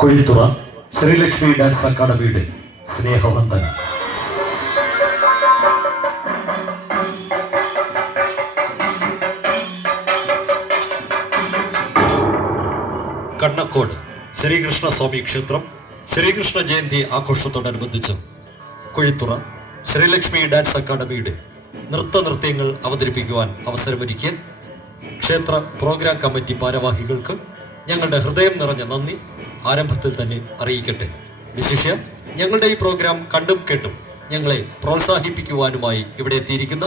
Kuzhithurai Sreelakshmi dance അക്കാദമിയുടെ സ്നേഹവന്ദനം. കണ്ണക്കോട് ശ്രീകൃഷ്ണ സ്വാമി ക്ഷേത്രം ശ്രീകൃഷ്ണ ജയന്തി ആഘോഷത്തോടനുബന്ധിച്ച് കുഴിത്തുറ ശ്രീലക്ഷ്മി ഡാൻസ് അക്കാദമിയുടെ നൃത്തങ്ങൾ അവതരിപ്പിക്കുവാൻ അവസരമൊരുക്കിയ ക്ഷേത്ര പ്രോഗ്രാം കമ്മിറ്റി ഭാരവാഹികൾക്ക് ഞങ്ങളുടെ ഹൃദയം നിറഞ്ഞ നന്ദി ആരംഭത്തിൽ തന്നെ അറിയിക്കട്ടെ. വിശേഷ്യ ഞങ്ങളുടെ ഈ പ്രോഗ്രാം കണ്ടും കേട്ടും ഞങ്ങളെ പ്രോത്സാഹിപ്പിക്കുവാനുമായി ഇവിടെ എത്തിയിരിക്കുന്ന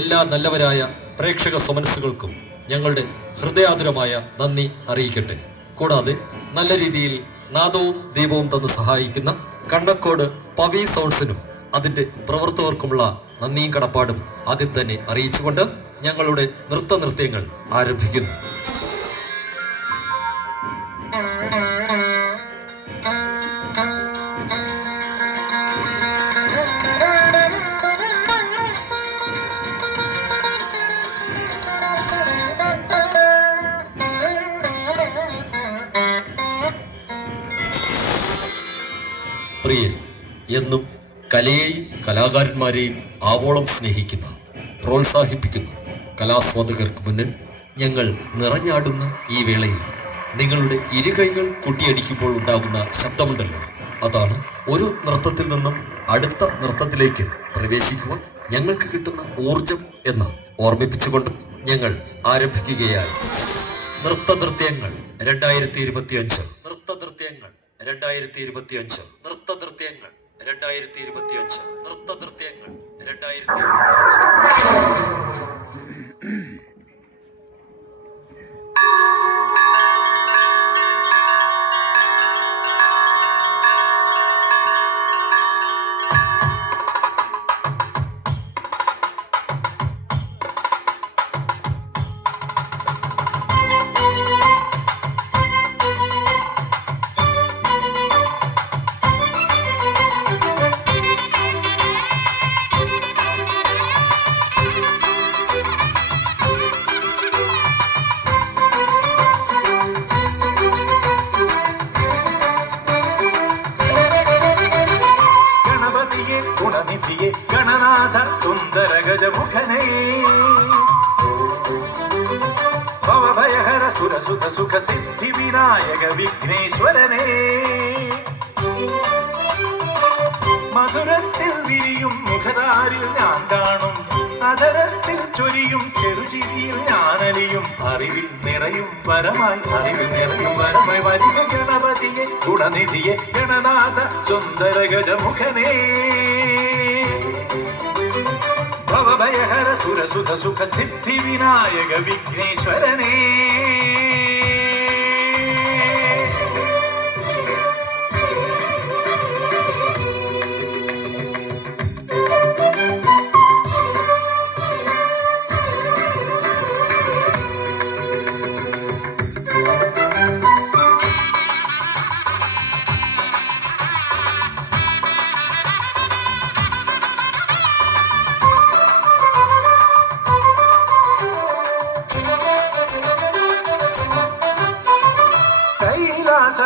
എല്ലാ നല്ലവരായ പ്രേക്ഷക സമനസ്സുകൾക്കും ഞങ്ങളുടെ ഹൃദയാതുരമായ നന്ദി അറിയിക്കട്ടെ. കൂടാതെ നല്ല രീതിയിൽ നാദവും ദീപവും തന്ന് സഹായിക്കുന്ന കണ്ണക്കോട് പവി സൗണ്ട്സിനും അതിൻ്റെ പ്രവർത്തകർക്കുമുള്ള നന്ദിയും കടപ്പാടും ആദ്യം തന്നെ അറിയിച്ചുകൊണ്ട് ഞങ്ങളുടെ നൃത്തങ്ങൾ ആരംഭിക്കുന്നു. പ്രിയൻ, എന്നും കലയെയും കലാകാരന്മാരെയും ആവോളം സ്നേഹിക്കുന്ന പ്രോത്സാഹിപ്പിക്കുന്ന കലാസ്വാദകർക്ക് മുന്നിൽ ഞങ്ങൾ നിറഞ്ഞാടുന്ന ഈ വേളയിൽ നിങ്ങളുടെ ഇരുകൈകൾ കൂട്ടിയടിക്കുമ്പോൾ ഉണ്ടാകുന്ന ശബ്ദമുണ്ടല്ലോ, അതാണ് ഒരു നൃത്തത്തിൽ നിന്നും അടുത്ത നൃത്തത്തിലേക്ക് പ്രവേശിക്കുവാൻ ഞങ്ങൾക്ക് കിട്ടുന്ന ഊർജം എന്ന് ഓർമ്മിപ്പിച്ചുകൊണ്ട് ഞങ്ങൾ ആരംഭിക്കുകയായി. നൃത്തങ്ങൾ 2025 നൃത്തങ്ങൾ 2025 നൃത്തങ്ങൾ 2025 നൃത്തങ്ങൾ 2025. ഗണനാഥ സുന്ദര ഗജമുഖനേ, ഭവഭയഹര സുരസുത സുഖ സിദ്ധി വിനായക വിഘ്നേശ്വരനേ, മധുരത്തിൽ വിരിയും മുഖതാരിൽ ഞാൻ കാണും, അതരത്തിൽ ചൊരിയും ചെറുചിരിയിൽ ഞാനലിയും, അറിവിൽ നിറയും വരമായി വരിക ഗണപതിയെ ഗുണനിധിയെ ഗണനാഥ സുന്ദര ഗജമുഖനേ, ഭവഭയഹര സുരസുത സുഖ സിദ്ധി വിനായക വിഘ്നേശ്വരനേ.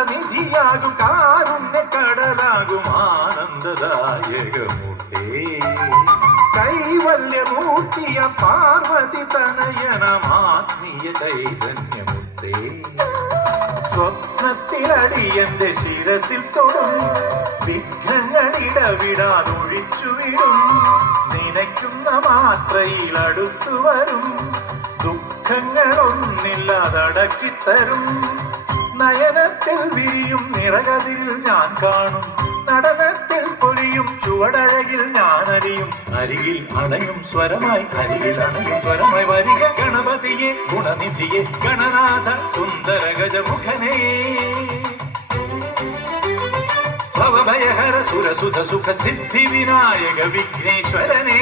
നിധിയാകും കാരുണ്യ കടലാകും ആനന്ദദായകമൂർത്തേ, കൈവല്യമൂർത്തിയ പാർവതി തനയനമാത്മീയ ചൈതന്യമൂർത്തേ, സ്വപ്നത്തിലടിയന്റെ ശിരസിൽ തൊടും വിഘ്നങ്ങളിടവിടാതൊഴിച്ചുവിടും, നനയ്ക്കുന്ന മാത്രയിൽ അടുത്തു വരും, ദുഃഖങ്ങളൊന്നില്ലാതടക്കിത്തരും, നയനത്തിൽ വിരിയും നിറകതിൽ ഞാൻ കാണും, നടനത്തിൽ പൊലിയും ചുവടഴകിൽ ഞാനറിയും, അരികിൽ അണയും സ്വരമായി വരിക ഗണപതിയെ ഗുണനിധിയെ ഗണനാഥ സുന്ദര ഗജമുഖനേ, ഭവഭയഹര സുരസുത സുഖ സിദ്ധി വിനായക വിഘ്നേശ്വരനേ.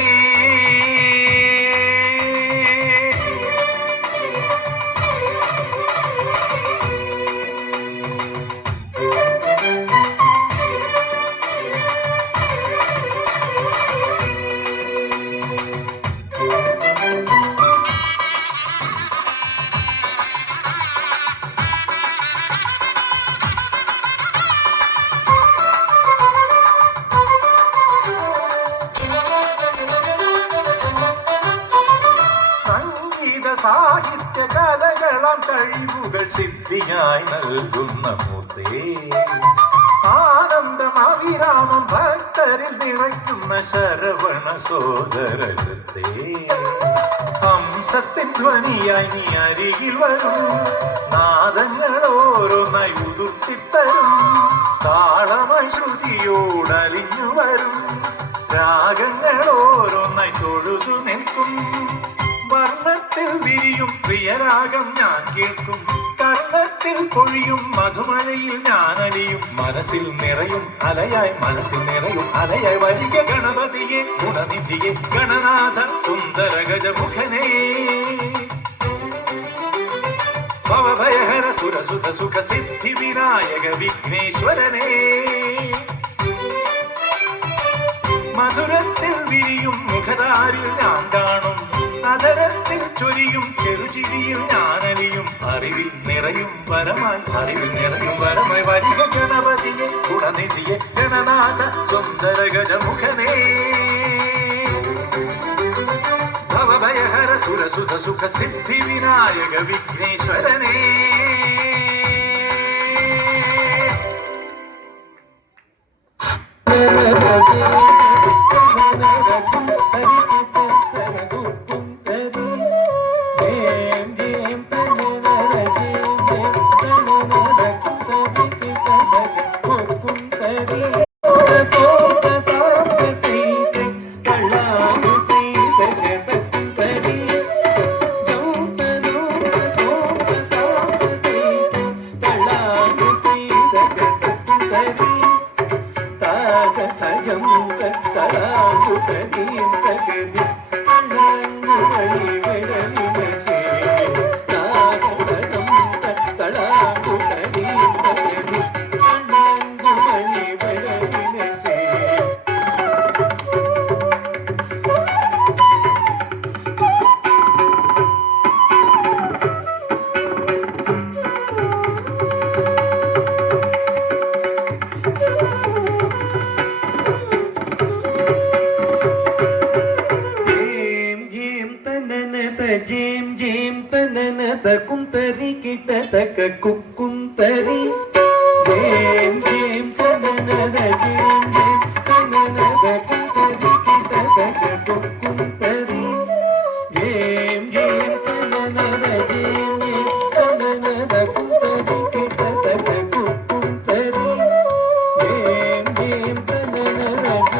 കഴിവുകൾ സിദ്ധിയായി നൽകുന്ന മൂർത്തേ, ആനന്ദം അവിരാമം ഭക്തരിൽ നിറയ്ക്കുന്ന ശരവണ സോദരത്തെ, ഹംസത്തിൻ ധ്വനിയായി നീ അരികിൽ വരും, നാദങ്ങൾ ഓരോന്നായി ഉതിർത്തിത്തരും, താളമായി ശ്രുതിയോടലിഞ്ഞു വരും, രാഗങ്ങൾ ഓരോന്നായി തൊഴുതു നിൽക്കും, വർണ്ണത്തിൽ വിരിയും പ്രിയരാഗം ഞാൻ കേൾക്കും, കർണത്തിൽ പൊഴിയും മധുമഴയിൽ ഞാൻ അലിയും, മനസ്സിൽ നിറയും അലയായി മനസ്സിൽ നിറയും അലയായി വരിക ഗണപതിയെ ഗുണനിധിയെ ഗണനാഥ സുന്ദര ഗജമുഖനേ, ഭവഭയഹര സുരസുത സുഖ സിദ്ധി വിനായക വിഘ്നേശ്വരനേ, മധുരത്തിൽ വിരിയും മുഖതാരിൽ ഞാൻ കാണും, അതരത്തിൽ ചൊരിയും ചെറുചിരിയിൽ ഞാനലിയും, അറിവിൽ നിറയും വരമായി അറിവിൽ നിറയും വരമായി വരിക ഗണപതിയെ ഗുണനിധിയെ ഗണനാഥ സുന്ദര ഗജമുഖനേ, ഭവഭയഹര സുരസുത സുഖ സിദ്ധി വിനായക വിഘ്നേശ്വരനേ. ജേം ജേം തനനത കുന്തരി കിട്ടതക കുക്കുന്തരി ജേം ജേം തനനത ജേം ജേം തനനത കുന്തരി കിട്ടതക കുക്കുന്തരി ജേം ജേം തനനത ജേം ജേം തനനത കുന്തരി കിട്ടതക കുക്കുന്തരി ജേം ജേം തനനത ജേം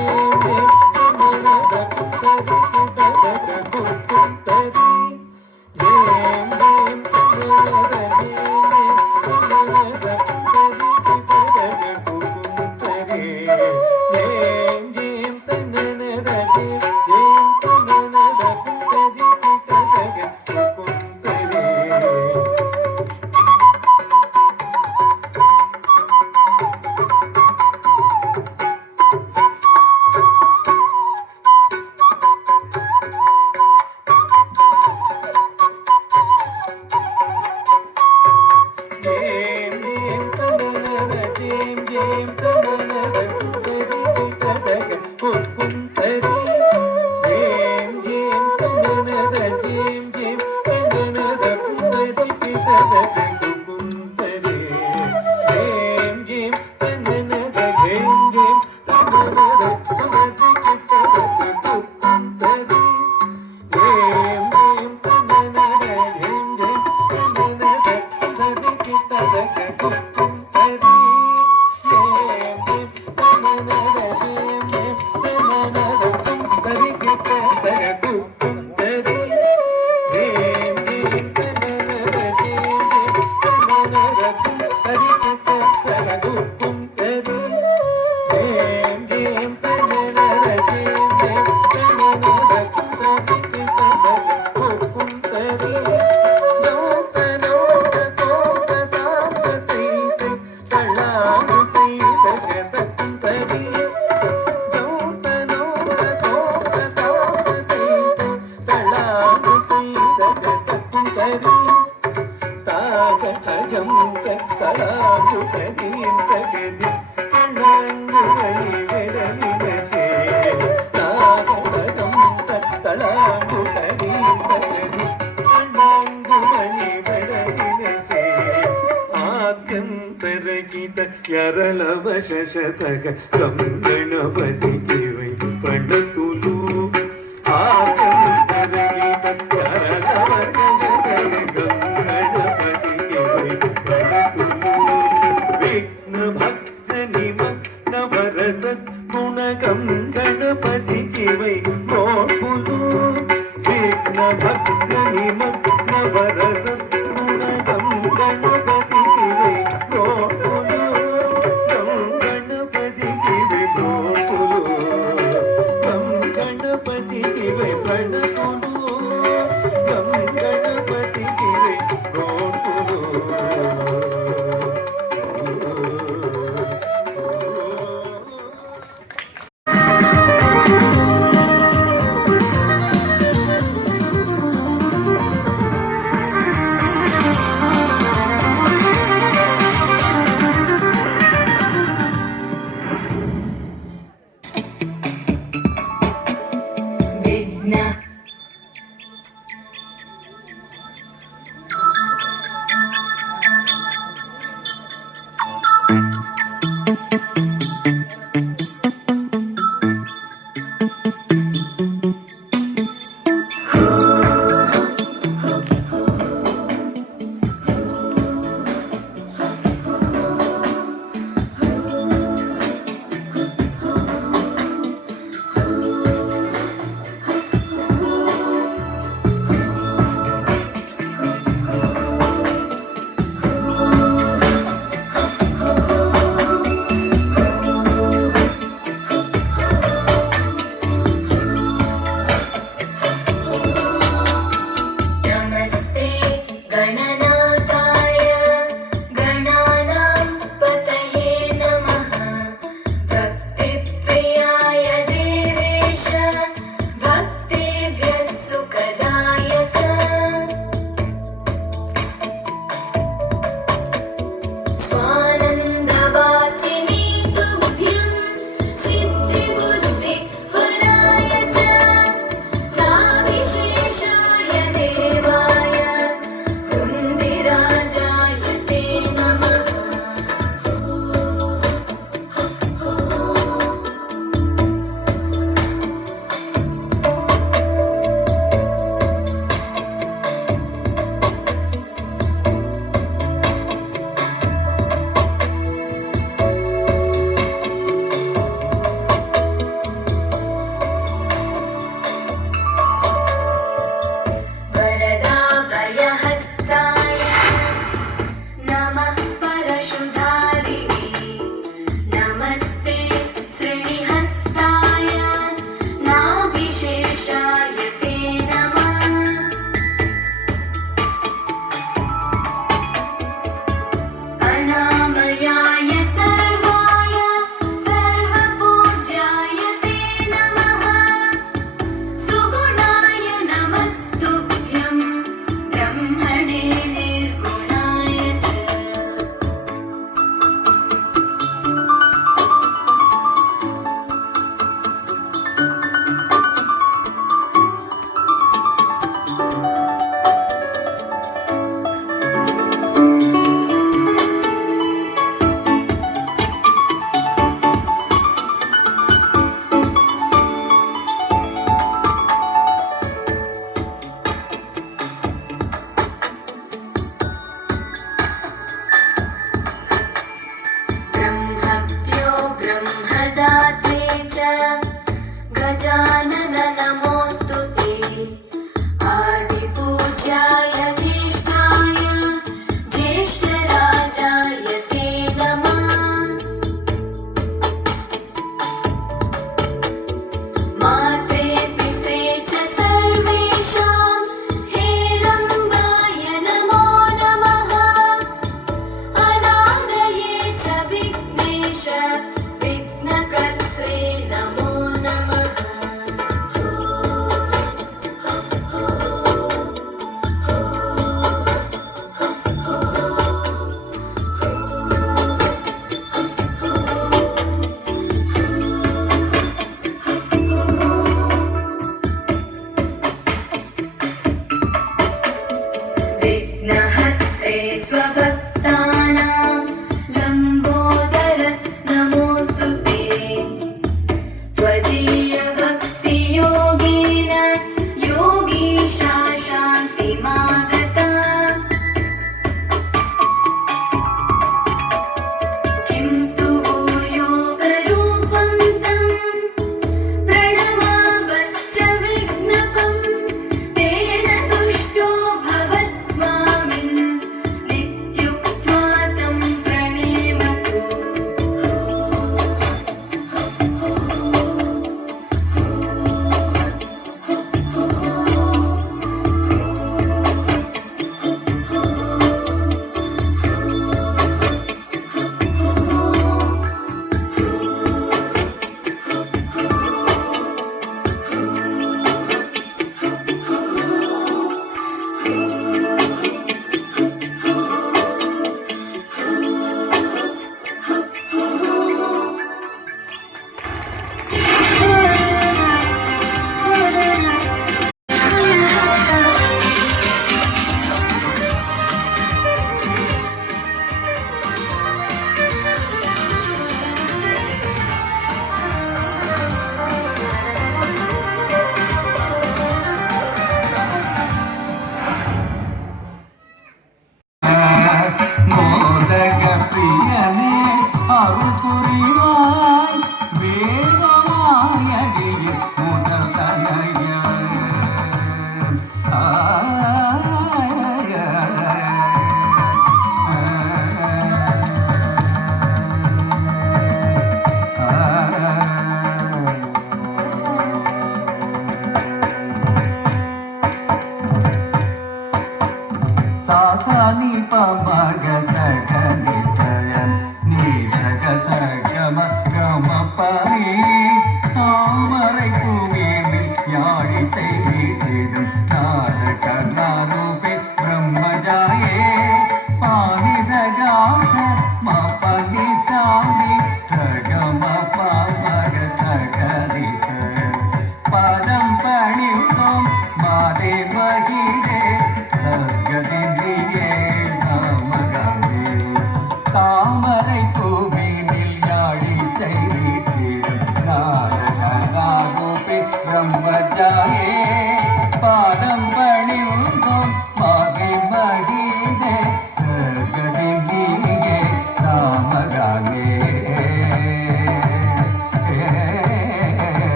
ജേം തനനത കുന്തരി കിട്ടതക കുക്കുന്തരി Yeah. ರಚಿತ ಯರಲವ ಶಶಸಗ ಗಂಗಣಪತಿಗೆ ವೈ ಪಂಡತುಲು ಆಕಂತರಗಿತ ಯರಲವ ಶಶಸಗ ಗಂಗಣಪತಿಗೆ ವೈ ಪಂಡತುಲು ವಿಘ್ನ ಭಕ್ತ ನಿಮಗ್ನ ವರಸತ್ ಗುಣ ಗಂಗಣಪತಿಗೆ ವೈ ಗೋಪುಲು ವಿಘ್ನ ಭಕ್ತ ನಿಮಗ್ನ ವರಸತ್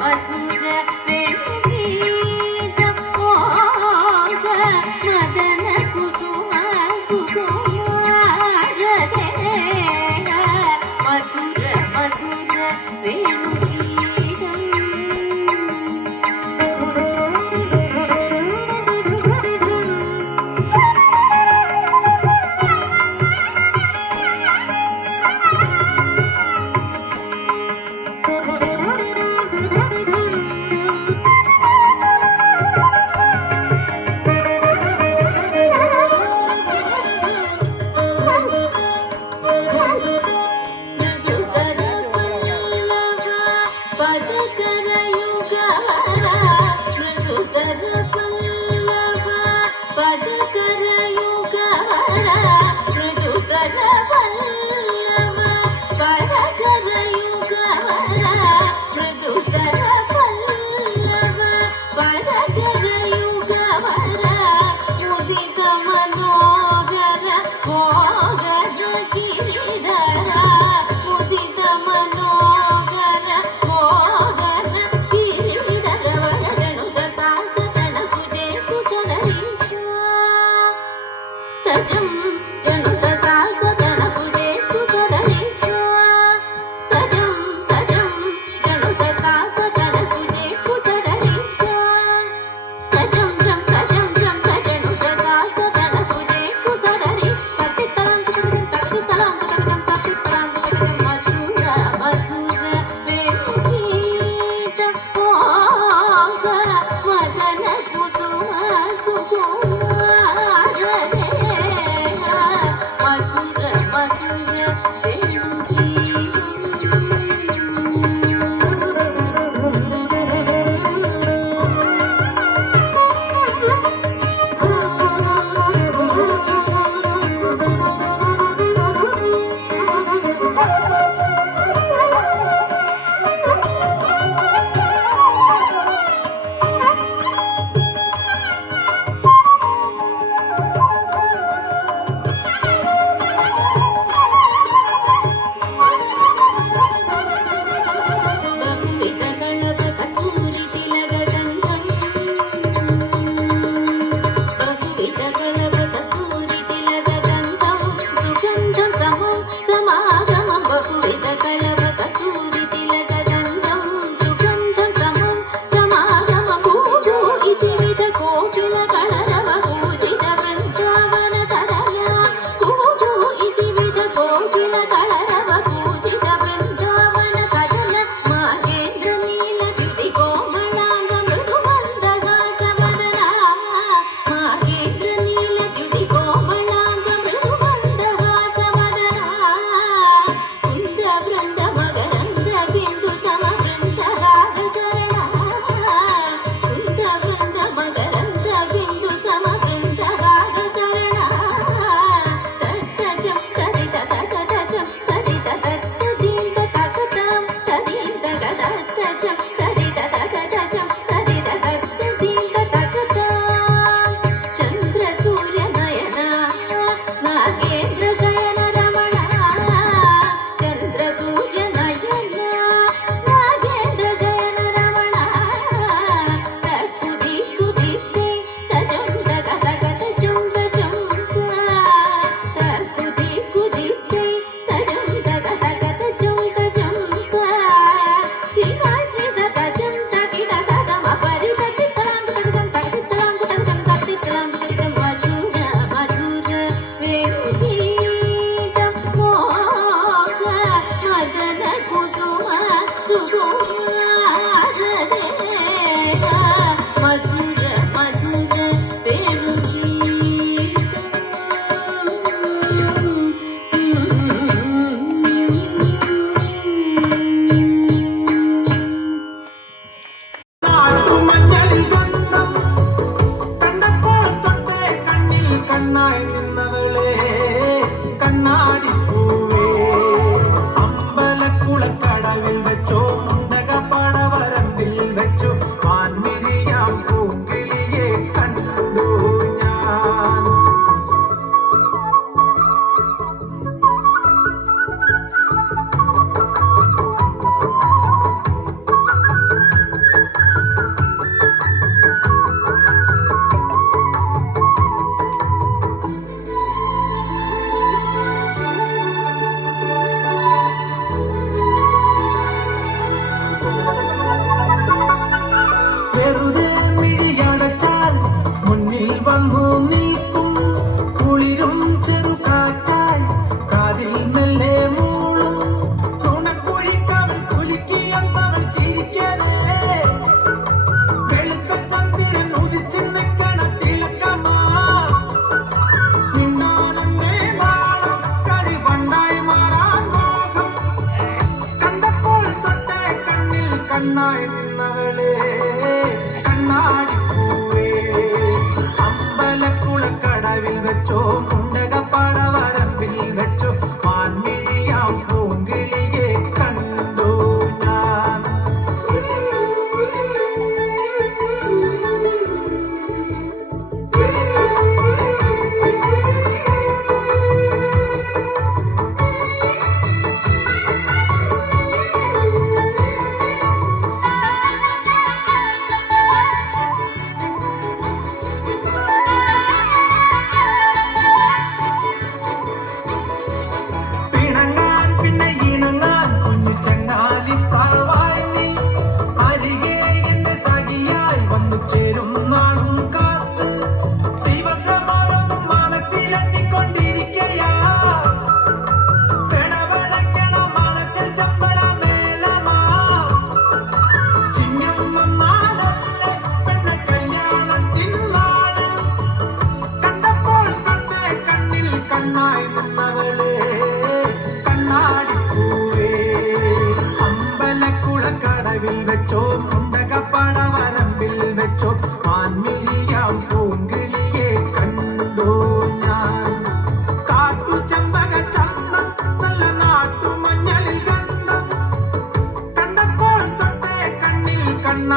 മധുര വെൺഗീതം മോഹ മദന കുസുമ സുകുമാരദേഹ മധുര മധുര വേണുഗീതം.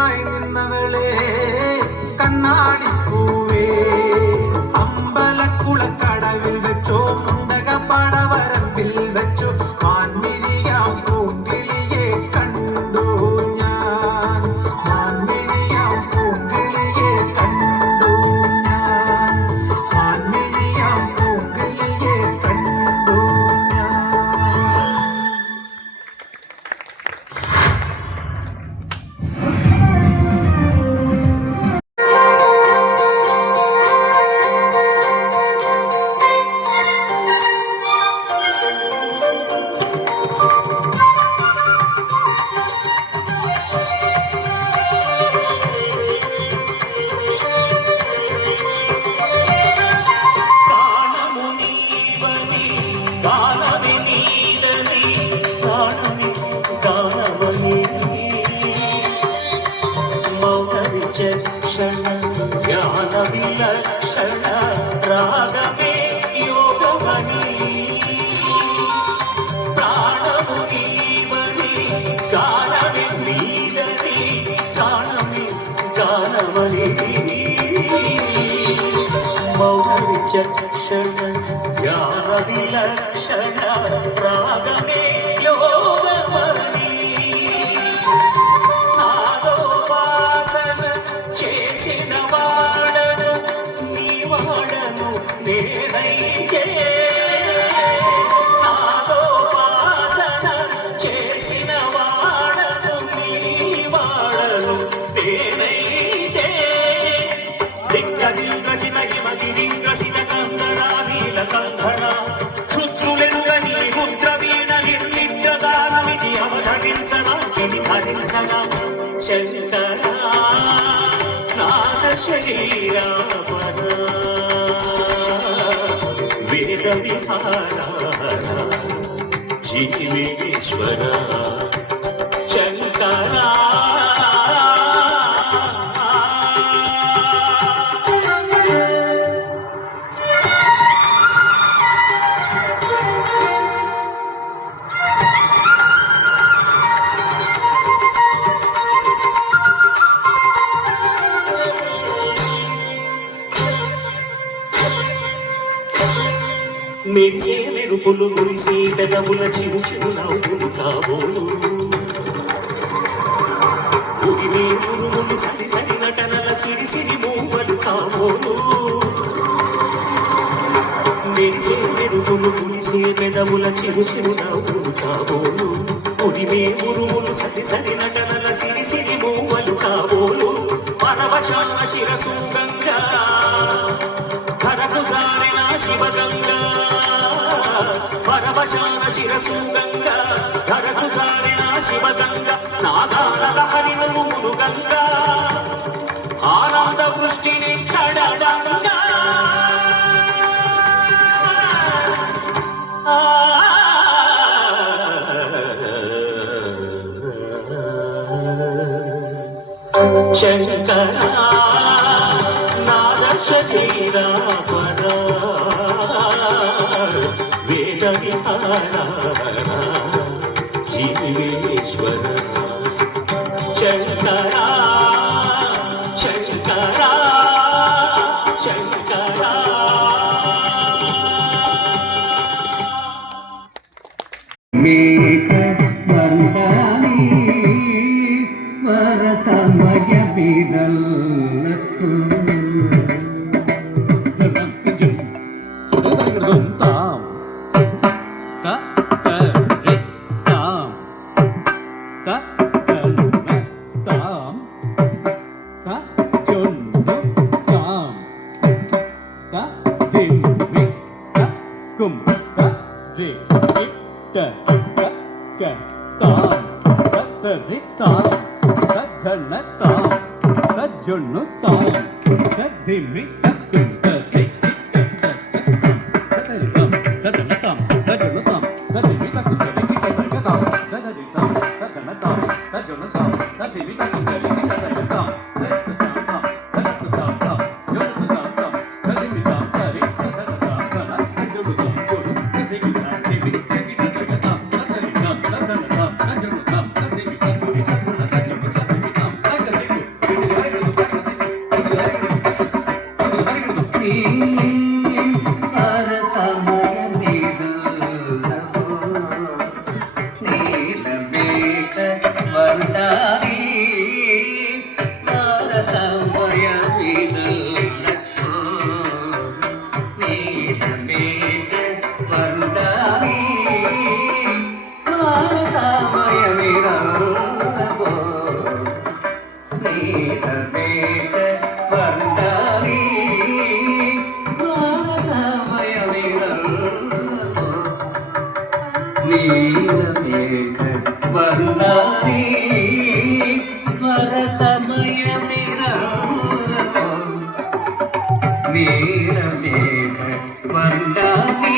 കണ്ണായി നിന്നവളെ കണ്ണാടിപ്പൂവേ അമ്പലക്കുളക്കടവിൽ വെച്ചോ മുണ്ടകപ്പടവരമ്പിൽ വെച്ചോ മാൻമിഴിയാം പൂങ്കിളിയെ കണ്ടു ഞാൻ മാൻമിഴിയാം പൂങ്കിളിയെ കണ്ടു ഞാൻ മാൻമിഴിയാം പൂങ്കിളിയെ കണ്ടു ഞാൻ. శంకరా నాద శరీరా వేద విహారా జీవేశ్వర శంకరా మెరిసే మెరుపులు మురిసే పెదవుల చిరు చిరు నవ్వులు కాబోలు ఉరిమే ఉరుములు సరి సరి నటనల సిరి సిరి మూవలు కాబోలు మెరిసే మెరుపులు మురిసే పెదవుల చిరు చిరు నవ్వులు కాబోలు ఉరిమే ఉరుములు సరి సరి నటనల సిరి సిరి మూవలు కాబోలు పరవశాన శిరసు గంగా ధరకు జారిన శివగంగా పరవశాన శిరసు గంగా ధరకు జారిన శివగంగా నాదాల హరినుములు గంగా ఆనంద వృష్టిని కడడంగా శంకరా నాద శరీరా పరా వేద విహారా జీవేశ్వర శంకరా శంకరా శంకరా మేఘ వర్ణాని వరసమయ బిరల్లతు നീലമേഘ വർണ്ണാനി